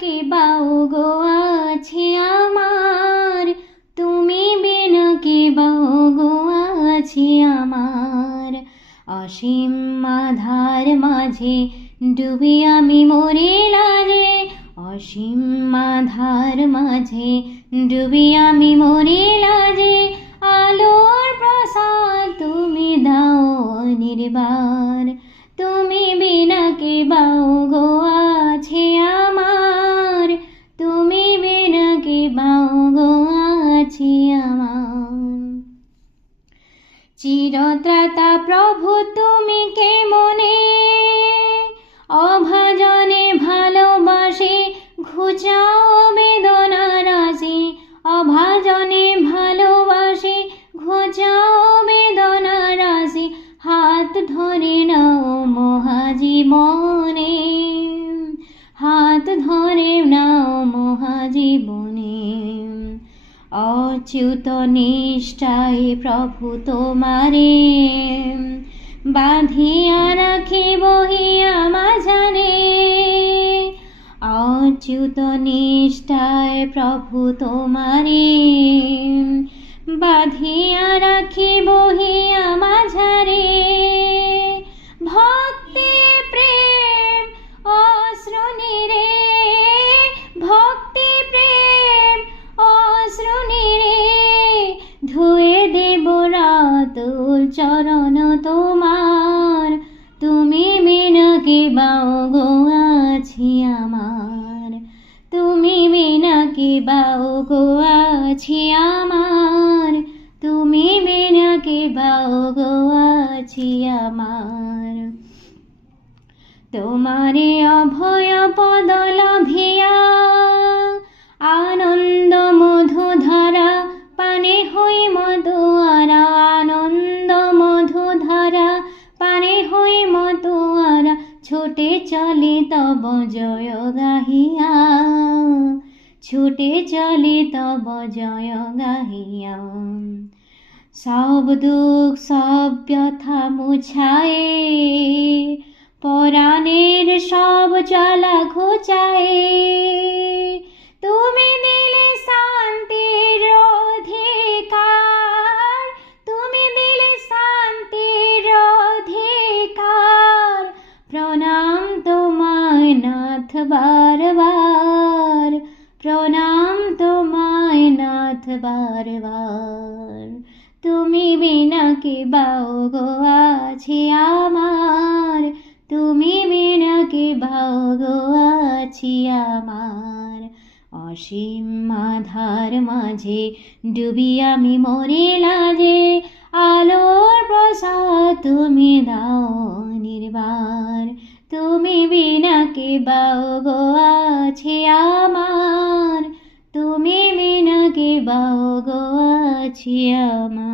কে বাও গো আছে আমার, তুমি বিনা কে বাও গো আছে আমার। অসীম আধার মাঝে ডুবি আমি মরে লাজে, অসীম আধার মাঝে ডুবি আমি মরে লাজে। আলোর প্রসাদ তুমি দাও নির্বার, তুমি বিনা কে বাও গো আছে আমার, তুমি বিনা কে বাও গো আছে আমার। চিরত্রাতা প্রভু তুমি কে মনে, অভাজনে ভালোবাসে ঘুচাও বেদনা রাশি, অভাজনে ভালোবাসে ঘুচাও বেদনা রাশি। হাত ধরে নাও মহাজীবনে, হাত ধরে নাও মহাজীবনে। অচ্যুত নিষ্ঠায় প্রভু তোমারে, বাঁধিয়া রাখিব হিয়া মাঝারে। অচ্যুত নিষ্ঠায় প্রভু তোমারে, বাঁধিয়া রাখিব হিয়া মাঝারে। ভক্তি প্রেম অশ্রু নিরে, ভক্তি প্রেম অশ্রু নিরে, ধুয়ে দেব রাতুল চরণ তোমার, তুমি বিনা কে বাও গো আছে আমার, তুমি বিনা কে বাও গো আছে আমার, তুমি বিনা কে বাও গো আছে আমার। তোমারে অভয় পদ লভিয়া আনন্দ মধু ধারা পানে হই মতুয়ারা, আনন্দ মধু ধারা পানে হই মতুয়ারা। ছুটে চলি তব জয় গাহিয়া, ছুটে চলি তব জয় গাহিয়া। সব দুঃখ সব ব্যথা মুছায়ে, পরাণের সব জ্বালা ঘুচায়ে। তুমি দিলে শান্তির অধিকার, তুমি দিলে শান্তির অধিকার। প্রণাম তোমায় নাথ বারবার, প্রণাম তোমায় নাথ বারবার। তুমি বিনা কে বাও গো আছে আমার, তুমি বিনা কে বাও গো আছে আমার। অসীম আধার মাঝে ডুবি আমি মরে লাজে, আলোর প্রসাদ তুমি দাও নির্বার, তুমি বিনা কে বাও গো আছে আমার, তুমি বিনা কে বাও গো আছে আমার।